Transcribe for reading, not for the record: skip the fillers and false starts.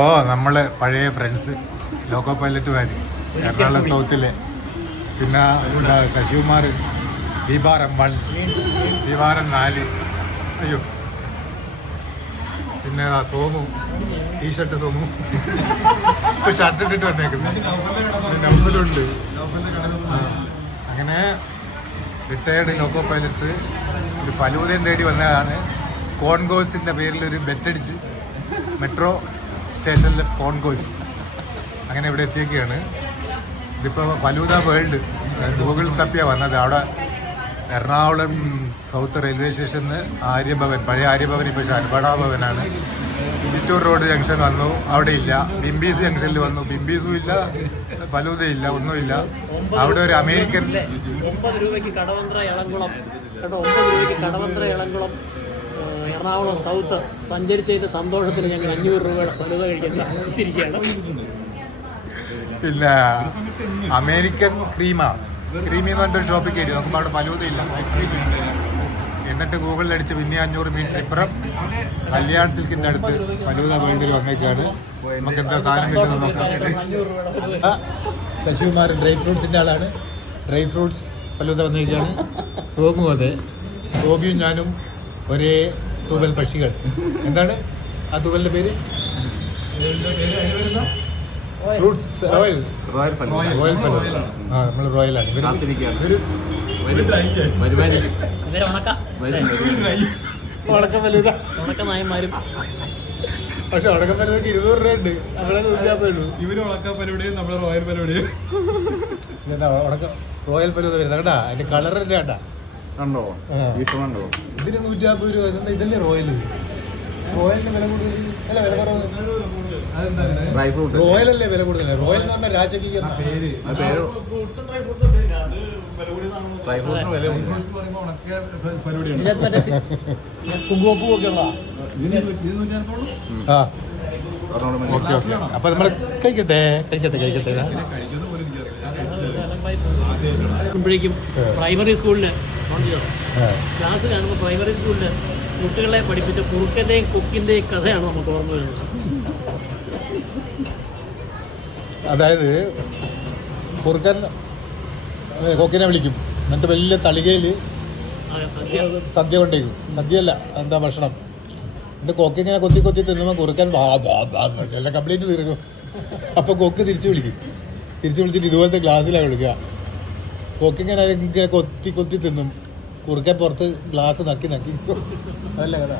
ഓ നമ്മള് പഴയ friends loco പൈലറ്റുകാർ Ernakulam സൗത്തിലെ പിന്നെ ശശികുമാർ വിഭാരം 1 വിഭാരം 4 അയ്യോ പിന്നെ സോമു ടീഷർട്ട് സോമു ഇപ്പൊ ഷർട്ട് ഇട്ടിട്ട് വന്നേക്കുന്നത് നൗഫലുണ്ട്. അങ്ങനെ റിട്ടയേർഡ് ലോക്കോ പൈലറ്റ്സ് ഒരു ഫലൂദയും തേടി വന്നതാണ്. കോൺഗോസിൻ്റെ പേരിൽ ഒരു ബെറ്റടിച്ച് മെട്രോ സ്റ്റേഷനിലെ കോൺഗോസ് അങ്ങനെ ഇവിടെ എത്തിയൊക്കെയാണ്. ഇതിപ്പോൾ ഫലൂദ വേൾഡ് ഗൂഗിൾ തപ്പിയാണ് വന്നത്. അവിടെ എറണാകുളം സൗത്ത് റെയിൽവേ സ്റ്റേഷനിൽ ആര്യഭവൻ, പഴയ ആര്യഭവൻ ഇപ്പോൾ ശാൽബാട ഭവനാണ്. ചിറ്റൂർ റോഡ് ജംഗ്ഷൻ വന്നു, അവിടെ ഇല്ല. ബിംബീസ് ജംഗ്ഷനിൽ വന്നു, ബിംബീസും ഇല്ല, ഫലൂദയില്ല, ഒന്നുമില്ല. അവിടെ ഒരു അമേരിക്കൻ 9 രൂപയ്ക്ക് കടവന്ത്ര ഇളംകുളം കേട്ടോ, 9 രൂപയ്ക്ക് കടവന്ത്ര ഇളംകുളം എറണാകുളം സൗത്ത് സഞ്ചരിച്ചതിന്റെ സന്തോഷത്തിന് ഞങ്ങൾ 500 രൂപയുടെ ഫലൂദ കഴിക്കാൻ വെച്ചിരിക്കുകയാണ്. പിന്നെ അമേരിക്കൻ ക്രീമി എന്ന് പറഞ്ഞൊരു ഷോപ്പിൽ കയറി നോക്കുമ്പോൾ അവിടെ ഫലൂദ ഇല്ല, ഐസ്ക്രീം ഉണ്ട്. എന്നിട്ട് ഗൂഗിളിൽ അടിച്ച് പിന്നെ 500 മീറ്റർ ഇപ്പുറം കല്യാൺ സിൽക്കിൻ്റെ അടുത്ത് ഫലൂദ വേൾഡിൽ വന്നേക്കാണ്. നമുക്ക് എന്താ സാധനം കിട്ടുന്നത് നോക്കാം. ശശികുമാർ ഡ്രൈ ഫ്രൂട്ട്സിൻ്റെ ആളാണ്. ഡ്രൈ ഫ്രൂട്ട്സ് ഫലൂദ വന്നേക്കാണ്. സോമു അതെ, സോബിയും ഞാനും ഒരേ തൂവൽ പക്ഷികൾ. എന്താണ് ആ തൂവലിൻ്റെ പേര്? Fruits royal falooda. ആ നമ്മൾ റോയലാണ്. ഉണക്ക ഫലൂദ. ഉണക്കനായന്മാരും പക്ഷെ ഉണക്ക ഫലൂദക്ക് 200 രൂപ ഉണ്ട്, നമ്മളെ 150 ഉള്ളൂ. ഇവര് ഉണക്ക പരിപാടിയും നമ്മളെ റോയൽ പരിപാടിയും. എന്താ ഉണക്ക റോയൽ ഫലൂദ വരുന്നത് കേട്ടാ, അതിന്റെ കളറിന്റെ കേട്ടാ ഉണ്ടോ? ഇതിന് 150 രൂപ. എന്താ ഇതല്ലേ റോയൽ? റോയലിന് വില കൂടുതൽ അല്ല, വില കുറവ്. ഡ്രൈ ഫ്രൂട്ട് റോയൽ അല്ലേ വില കൂടുതൽ? റോയൽ എന്ന് പറഞ്ഞാൽ രാജകീകരണം. ഡ്രൈ ഫ്രൂട്ടിന് വില കുങ്കുമപ്പൂ ഒക്കെ ഉള്ള ആ ഓക്കെ ഓക്കെ. അപ്പൊ നമ്മൾ കഴിക്കട്ടെ. പ്പോഴേക്കും പ്രൈമറി സ്കൂളില് ക്ലാസ് കാണുമ്പോൾ പ്രൈമറി സ്കൂളില് കുട്ടികളെ പഠിപ്പിച്ച കുറുക്കന്റെയും കൊക്കിന്റെയും കഥയാണ് നമുക്ക് ഓർമ്മ വരുന്നത്. അതായത് കുറുക്കൻ കൊക്കിനെ വിളിക്കും, എന്നിട്ട് വലിയ തളികയിൽ സദ്യ കൊണ്ടേക്കും. സദ്യയല്ല, എന്താ ഭക്ഷണം. എന്നിട്ട് കൊക്കിങ്ങനെ കൊത്തി തിന്നുമ്പോൾ കുറുക്കൻ എല്ലാം കംപ്ലീറ്റ് തീർക്കും. അപ്പോൾ കൊക്ക് തിരിച്ചു വിളിച്ചിട്ട് ഇതുപോലത്തെ ഗ്ലാസ്സിലാണ് വിളിക്കുക. കൊക്കിങ്ങനെ ഇങ്ങനെ കൊത്തി തിന്നും, കുറുക്കൻ പുറത്ത് ഗ്ലാസ് നക്കി അതല്ലേ കഥ.